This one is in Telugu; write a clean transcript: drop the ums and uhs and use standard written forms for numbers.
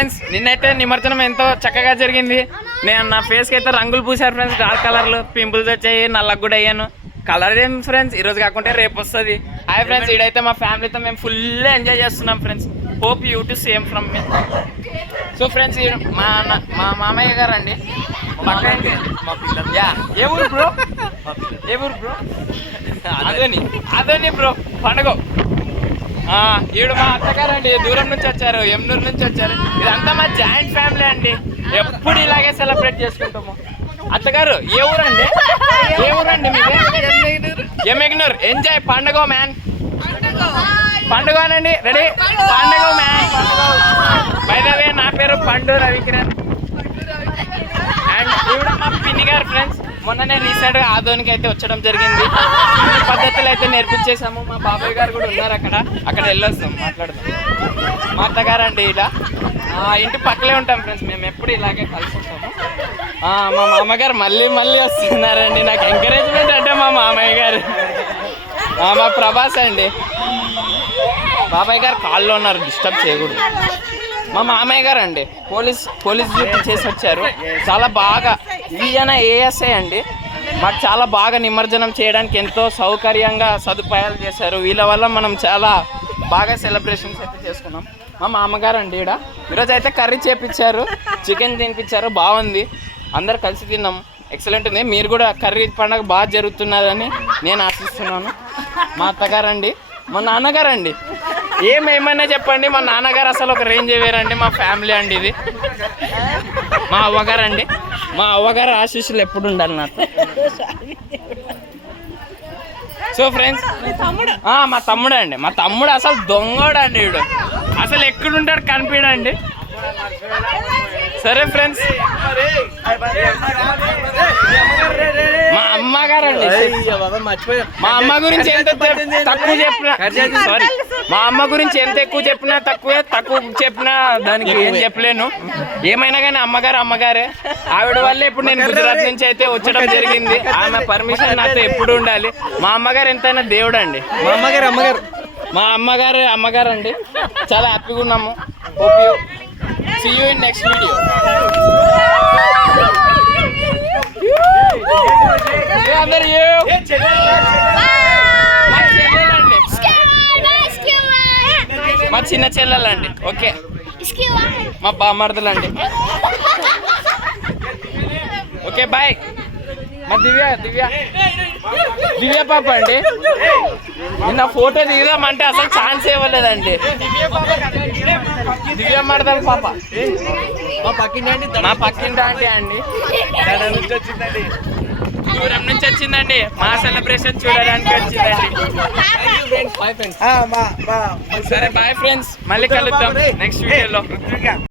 ఫ్రెండ్స్ నిన్నైతే నిమజ్జనం ఎంతో చక్కగా జరిగింది. నేను నా ఫేస్కి అయితే రంగులు పూసారు ఫ్రెండ్స్, డార్క్ కలర్లు, పింపుల్స్ వచ్చాయి, నల్లగా కూడా అయ్యాను. కలర్ ఏం ఫ్రెండ్స్ ఈరోజు కాకుంటే రేపు వస్తుంది. హాయ్ ఫ్రెండ్స్, ఈడైతే మా ఫ్యామిలీతో మేము ఫుల్ ఎంజాయ్ చేస్తున్నాం friends. Hope you to same from me. So friends మా మామయ్య గారు అండి, పక్క ఏ ఊరు బ్రో? ఏ ఊరు బ్రో? అదోని బ్రో పండుగ. ఈవిడ మా అత్తగారు అండి, దూరం నుంచి వచ్చారు, ఎమ్నూరు నుంచి వచ్చారు. ఇదంతా మా జాయింట్ ఫ్యామిలీ అండి, ఎప్పుడు ఇలాగే సెలబ్రేట్ చేసుకుంటాము. అత్తగారు ఏ ఊరండి? ఏ ఊరండి మీది? ఎమ్మెగ్నూర్. ఎంజాయ్ పండుగ మ్యాన్, పండుగ అనండి. రెడీ? పండుగ మ్యాన్. బై ద వే నా పేరు పండు రవికిరణ్ అండ్ ఈవిడ మా పిన్ని గారు ఫ్రెండ్స్. మొన్ననే రీసెంట్గా ఆదోనికి అయితే వచ్చడం జరిగింది. అన్ని పద్ధతులు అయితే నేర్పించేసాము. మా బాబాయ్ గారు కూడా ఉన్నారు అక్కడ వెళ్ళొస్తాం, మాట్లాడదాం. మా అత్తగారు అండి ఇలా ఇంటి పక్కలే ఉంటాం ఫ్రెండ్స్, మేము ఎప్పుడు ఇలాగే కలిసి ఉంటాము. మా మామగారు మళ్ళీ వస్తున్నారండి. నాకు ఎంకరేజ్మెంట్ అంటే మా మామయ్య గారు, మా ప్రభాస్ అండి. బాబాయ్ గారు కాల్లో ఉన్నారు, డిస్టర్బ్ చేయకూడదు. మా మామయ్య గారు అండి పోలీస్ డ్యూటీ చేసి వచ్చారు. చాలా బాగా ఈయన ఏఎస్ఐ అండి, మాకు చాలా బాగా నిమజ్జనం చేయడానికి ఎంతో సౌకర్యంగా సదుపాయాలు చేశారు. వీళ్ళ వల్ల మనం చాలా బాగా సెలబ్రేషన్స్ అయితే చేసుకున్నాం. మా మామగారు అండి ఈరోజు అయితే కర్రీ చేపించారు, చికెన్ తినిపించారు, బాగుంది. అందరు కలిసి తిన్నాం, ఎక్సలెంట్ ఉంది. మీరు కూడా కర్రీ పండుగ బాగా జరుగుతున్నదని నేను ఆశిస్తున్నాను. మా అత్తగారండి, మా నాన్నగారండి, ఏమైనా చెప్పండి, మా నాన్నగారు అసలు ఒక రేంజ్ వేరండి. మా ఫ్యామిలీ అండి ఇది. మా అవ్వగారు అండి, మా అవ్వగారు ఆశీస్సులు ఎప్పుడు ఉండాలి నాకు. సో ఫ్రెండ్స్ మా తమ్ముడు అండి, మా తమ్ముడు అసలు దొంగోడు అండి. వీడు అసలు ఎక్కడుంటాడు కనిపించడండి. సరే ఫ్రెండ్స్, మా అమ్మగారు అండి, మా అమ్మ గురించి ఎంత తక్కువ చెప్పినా సారీ, మా అమ్మ గురించి ఎంత ఎక్కువ చెప్పినా తక్కువ చెప్పినా దానికి ఏం చెప్పలేను. ఏమైనా కానీ అమ్మగారే. ఆవిడ వల్లే ఇప్పుడు నేను గుజరాత్ నుంచి అయితే వచ్చడం జరిగింది. ఆమె పర్మిషన్ నాతో ఎప్పుడు ఉండాలి. మా అమ్మగారు ఎంతైనా దేవుడు అండి. మా అమ్మగారు అండి, చాలా హ్యాపీగా ఉన్నాము. Hope you see you in next video. అందరు మా చిన్న చెల్లెలండి, ఓకే, మా బామర్దులండి. Okay bye. మా దివ్య పాప అండి, నిన్న ఫోటో దిగుదామంటే అసలు ఛాన్స్ ఇవ్వలేదండి. దివ్య మరదల పాప మా పక్కింటి ఆంటీ అండి, దూరం నుంచి వచ్చిందండి. మా సెలబ్రేషన్ చూడడానికి వచ్చిందండి. సరే బాయ్ ఫ్రెండ్స్, మళ్ళీ కలుద్దాం నెక్స్ట్ వీడియోలో.